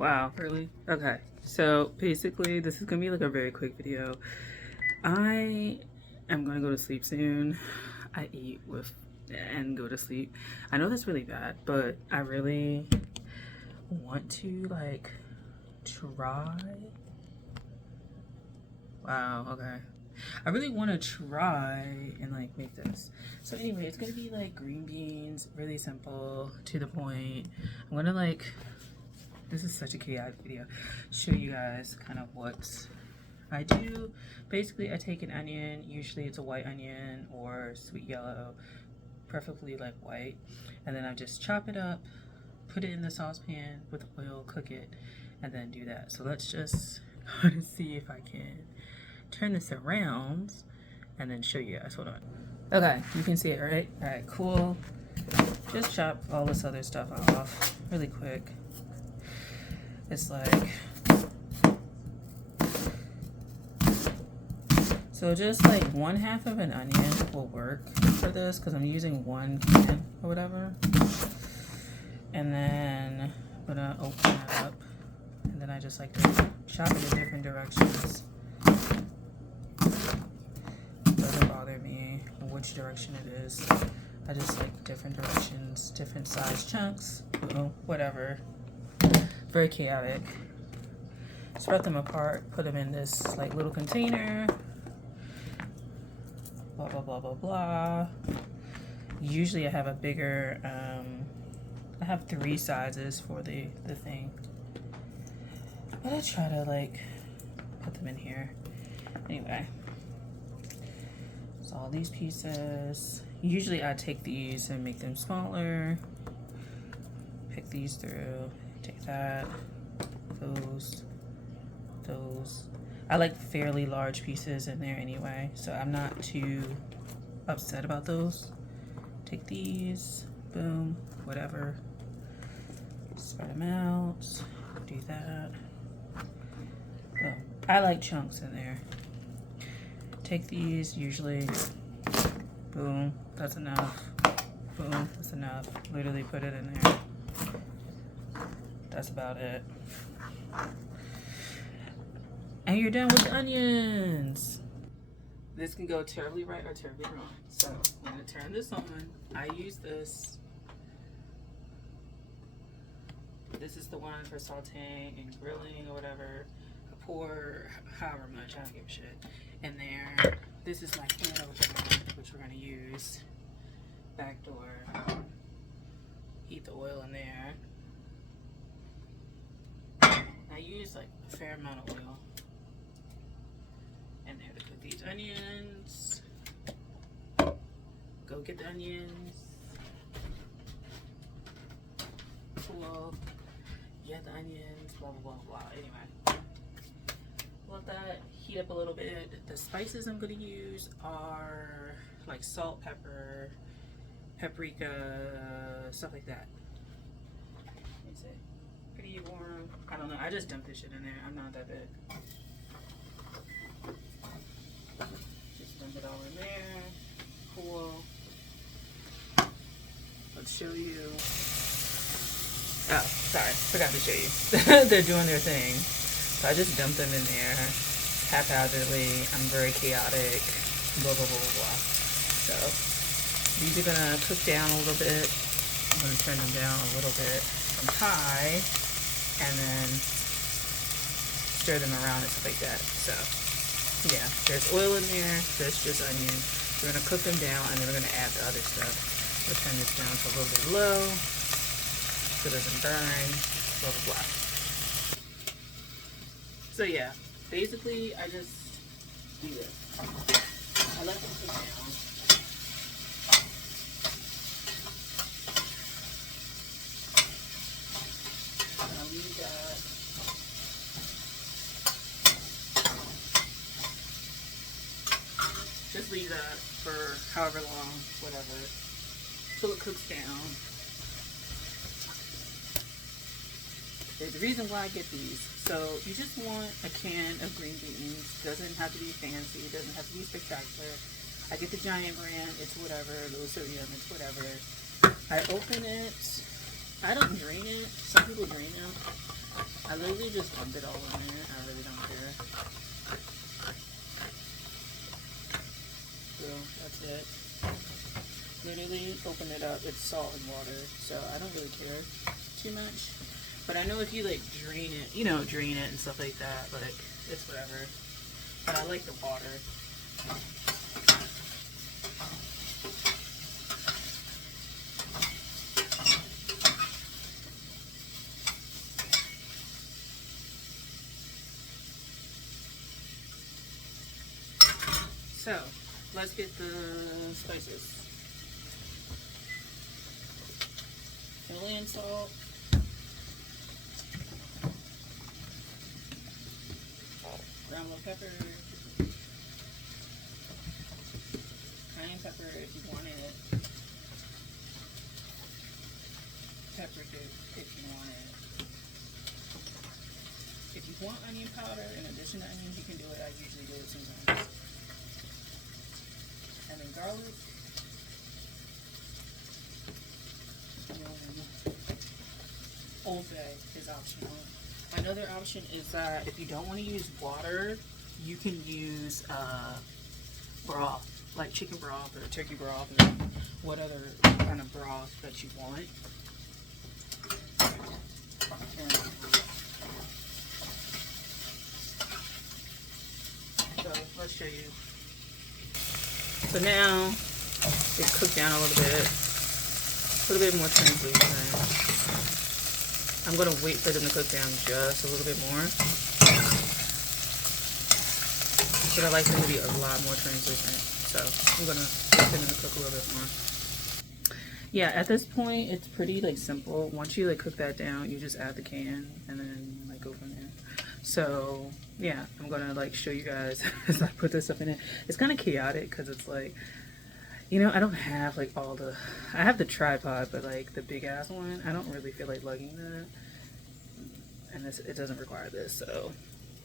Wow, really? Okay. So basically, this is gonna be like a very quick video. I am gonna go to sleep soon. I eat with and go to sleep. I know that's really bad, but I really want to like try. Wow, okay. I really want to try and like make this. So anyway, it's gonna be like green beans, really simple, to the point. I'm gonna like, this is such a chaotic video, show you guys kind of what I do. Basically, I take an onion, usually it's a white onion or sweet yellow, preferably like white, and then I just chop it up, put it in the saucepan with oil, cook it, and then do that. So let's just see if I can turn this around and then show you guys. Hold on. Okay, you can see it, right? All right, cool. Just chop all this other stuff off really quick. It's like, so just like 1/2 of an onion will work for this because I'm using 1 can or whatever. And then I'm gonna open it up, and then I just like to chop it in different directions. Doesn't bother me which direction it is. I just like different directions, different size chunks, whatever. Very chaotic. Spread them apart, put them in this like little container. Blah blah blah blah blah. Usually I have a bigger, I have 3 sizes for the thing. But I try to like put them in here. Anyway. So all these pieces. Usually I take these and make them smaller. Pick these through. Take that. Those. I like fairly large pieces in there anyway, so I'm not too upset about those. Take these, boom, whatever. Spread them out, do that. Boom. I like chunks in there. Take these, usually, boom, that's enough. Boom, that's enough. Literally put it in there. That's about it. And you're done with the onions. This can go terribly right or terribly wrong. So I'm gonna turn this on. I use this. This is the one for sauteing and grilling or whatever. I pour however much, I don't give a shit, in there. This is my can opener, which we're gonna use. Back door. Heat the oil in there. I use like a fair amount of oil in there to cook these onions. Go get the onions. Cool. You have the onions, blah blah blah blah. Anyway, let that heat up a little bit. The spices I'm gonna use are like salt, pepper, paprika, stuff like that. Let me see. Pretty warm. I don't know. I just dumped this shit in there. I'm not that big. Just dump it all in there. Cool. Let's show you. Oh, sorry. Forgot to show you. They're doing their thing. So I just dumped them in there haphazardly. I'm very chaotic. Blah, blah, blah, blah, blah. So these are going to cook down a little bit. I'm going to turn them down a little bit from high. And then stir them around and stuff like that. So yeah, there's oil in there, there's just onion. We're gonna cook them down and then we're gonna add the other stuff. We'll turn this down to a little bit low so it doesn't burn, blah blah blah. So yeah, basically I just do this. I let them cook down. I'll leave that. Just leave that for however long, whatever, till it cooks down. There's a reason why I get these. So you just want a can of green beans. Doesn't have to be fancy. It doesn't have to be spectacular. I get the giant brand. It's whatever. Little sodium. It's whatever. I open it. I don't drain it. Some people drain it. I literally just dump it all in there. I really don't care. So that's it. Literally open it up. It's salt and water, so I don't really care too much. But I know if you like drain it, you know, drain it and stuff like that, like it's whatever. But I like the water. So let's get the spices. Himalayan salt. Ground black pepper. Cayenne pepper if you want it. Paprika if you want it. If you want onion powder in addition to onions, you can do it. I usually do it sometimes. And then garlic. Old Bay is optional. Another option is that if you don't want to use water, you can use broth, like chicken broth or turkey broth or what other kind of broth that you want. So let's show you. So now it's cooked down a little bit more translucent. I'm gonna wait for them to cook down just a little bit more. But I like them to be a lot more translucent. So I'm gonna wait for them to cook a little bit more. Yeah, at this point it's pretty like simple. Once you like cook that down, you just add the can and then like go from there. So yeah, I'm gonna like show you guys as I put this up in it. It's kind of chaotic because it's like, you know, I don't have like all the, I have the tripod, but like the big ass one, I don't really feel like lugging that. And this, it doesn't require this, so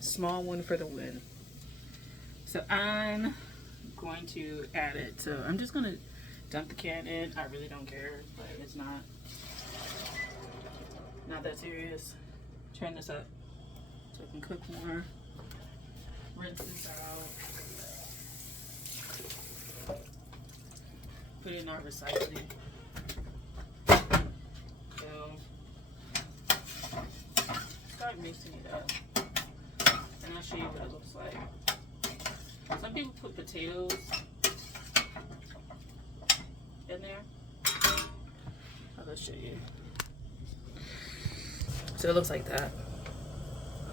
small one for the win. So I'm going to add it. So I'm just gonna dump the can in. I really don't care, but it's not that serious. Turn this up so it can cook more. Rinse this out. Put it in our recycling. So start mixing it up, and I'll show you what it looks like. Some people put potatoes in there. I'll show you. So it looks like that,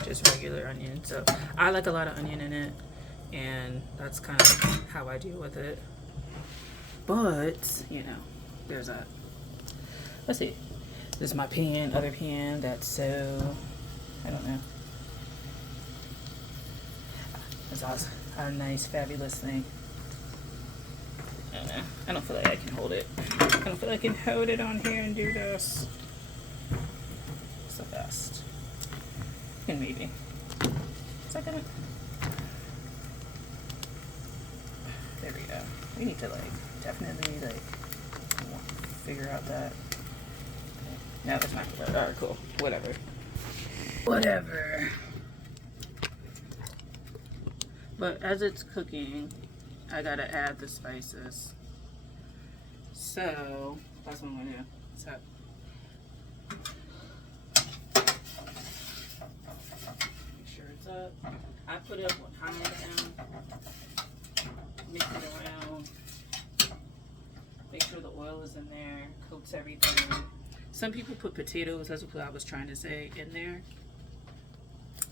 just regular onion. So I like a lot of onion in it, and that's kind of how I deal with it. But you know, there's that. Let's see. This is my pan, other pan. That's so, I don't know. That's awesome. A nice, fabulous thing. I don't know. I don't feel like I can hold it. I don't feel like I can hold it on here and do this so fast. And maybe. Second. There we go. We need to like definitely like figure out that. No, that's not good. Alright, cool. Whatever. Whatever. But as it's cooking, I gotta add the spices. So that's what I'm gonna do. So make sure it's up. I put it up high down. Mix it around. Make sure the oil is in there. Coats everything. Some people put potatoes, that's what I was trying to say, in there.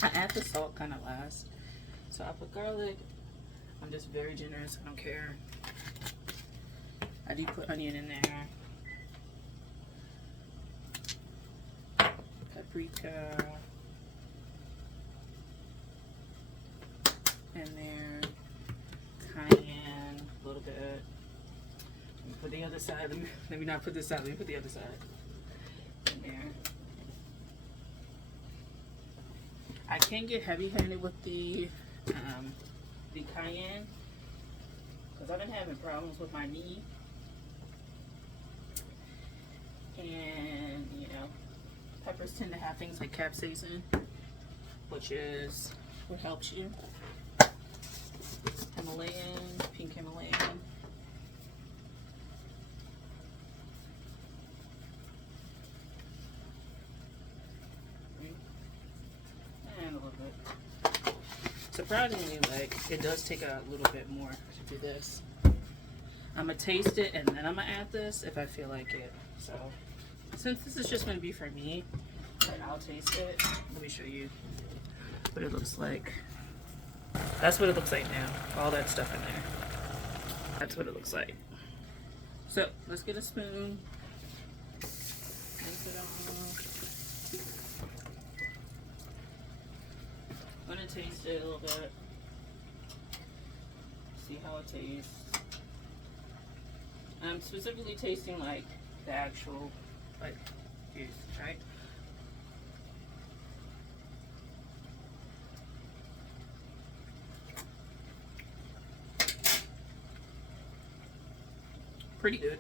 I add the salt kind of last. So I put garlic. I'm just very generous. I don't care. I do put onion in there. Paprika. In there. Cayenne. A little bit. Let me put the other side. Let me not put this side. Let me put the other side in there. I can get heavy-handed with the cayenne because I've been having problems with my knee, and you know, peppers tend to have things like capsaicin, which is what helps you. Himalayan, pink Himalayan. And a little bit. Surprisingly, like, it does take a little bit more to do this. I'm gonna taste it and then I'm gonna add this if I feel like it. So, since this is just gonna be for me, I'll taste it. Let me show you what it looks like. That's what it looks like now. All that stuff in there. That's what it looks like. So, let's get a spoon. Rinse it off. I'm gonna taste it a little bit. See how it tastes. I'm specifically tasting like the actual like juice, right? Pretty good.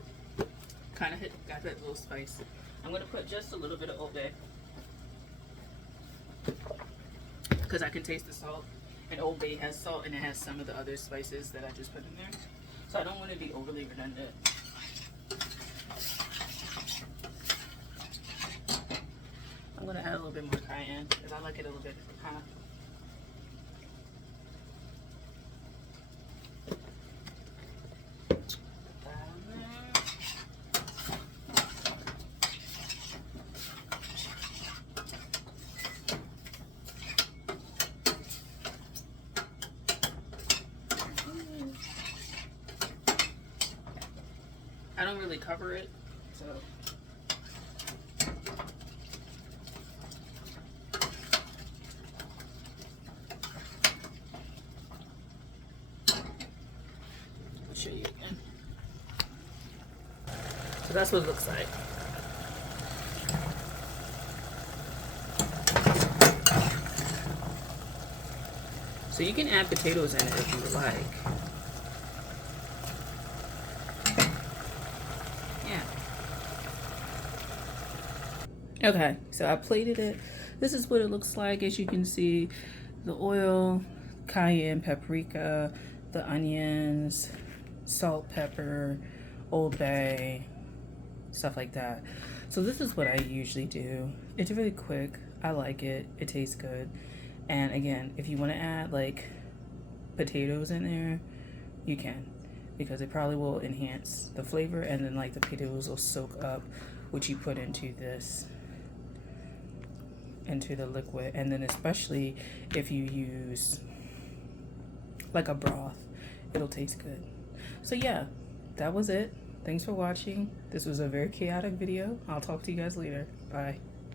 Kind of got that little spice. I'm gonna put just a little bit of Old Bay because I can taste the salt, and Old Bay has salt and it has some of the other spices that I just put in there. So I don't want to be overly redundant. I'm gonna add a little bit more cayenne because I like it a little bit hot. I don't really cover it, so. I'll show you again. So that's what it looks like. So you can add potatoes in it if you would like. Okay, so I plated it. This is what it looks like. As you can see, the oil, cayenne, paprika, the onions, salt, pepper, Old Bay, stuff like that. So this is what I usually do. It's really quick. I like it. It tastes good. And again, if you want to add like potatoes in there, you can, because it probably will enhance the flavor, and then like the potatoes will soak up what you put into this, into the liquid. And then especially if you use like a broth, it'll taste good. So yeah, that was it. Thanks for watching. This was a very chaotic video. I'll talk to you guys later. Bye.